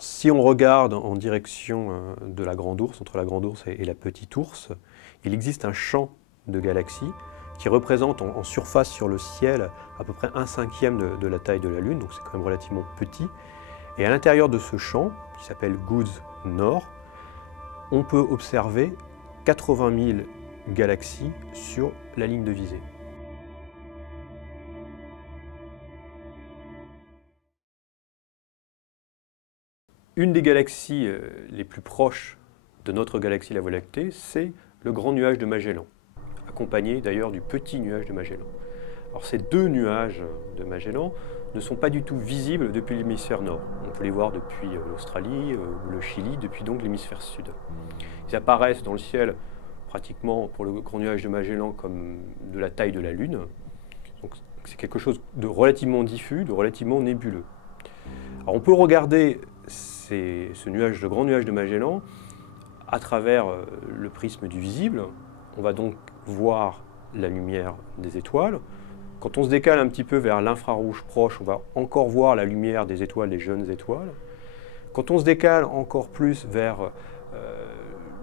Si on regarde en direction de la Grande Ourse, entre la Grande Ourse et la Petite Ourse, il existe un champ de galaxies qui représente en surface sur le ciel à peu près 1/5 de la taille de la Lune, donc c'est quand même relativement petit. Et à l'intérieur de ce champ, qui s'appelle Goudz Nord, on peut observer 80 000 galaxies sur la ligne de visée. Une des galaxies les plus proches de notre galaxie, la Voie lactée, c'est le Grand Nuage de Magellan, accompagné d'ailleurs du Petit Nuage de Magellan. Alors ces deux nuages de Magellan ne sont pas du tout visibles depuis l'hémisphère nord. On peut les voir depuis l'Australie ou le Chili, depuis donc l'hémisphère sud. Ils apparaissent dans le ciel pratiquement pour le Grand Nuage de Magellan comme de la taille de la Lune. Donc c'est quelque chose de relativement diffus, de relativement nébuleux. Alors on peut regarder ce nuage, le Grand Nuage de Magellan à travers le prisme du visible. On va donc voir la lumière des étoiles. Quand on se décale un petit peu vers l'infrarouge proche, on va encore voir la lumière des étoiles, des jeunes étoiles. Quand on se décale encore plus vers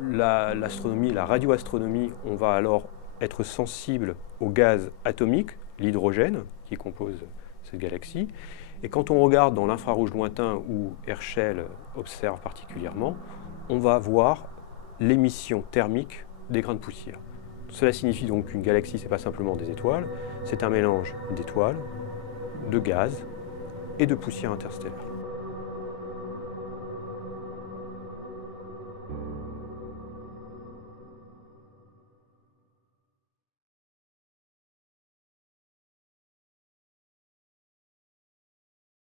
l'astronomie, la radioastronomie, on va alors être sensible au gaz atomique, l'hydrogène, qui compose cette galaxie. Et quand on regarde dans l'infrarouge lointain, où Herschel observe particulièrement, on va voir l'émission thermique des grains de poussière. Cela signifie donc qu'une galaxie, ce n'est pas simplement des étoiles, c'est un mélange d'étoiles, de gaz et de poussière interstellaire.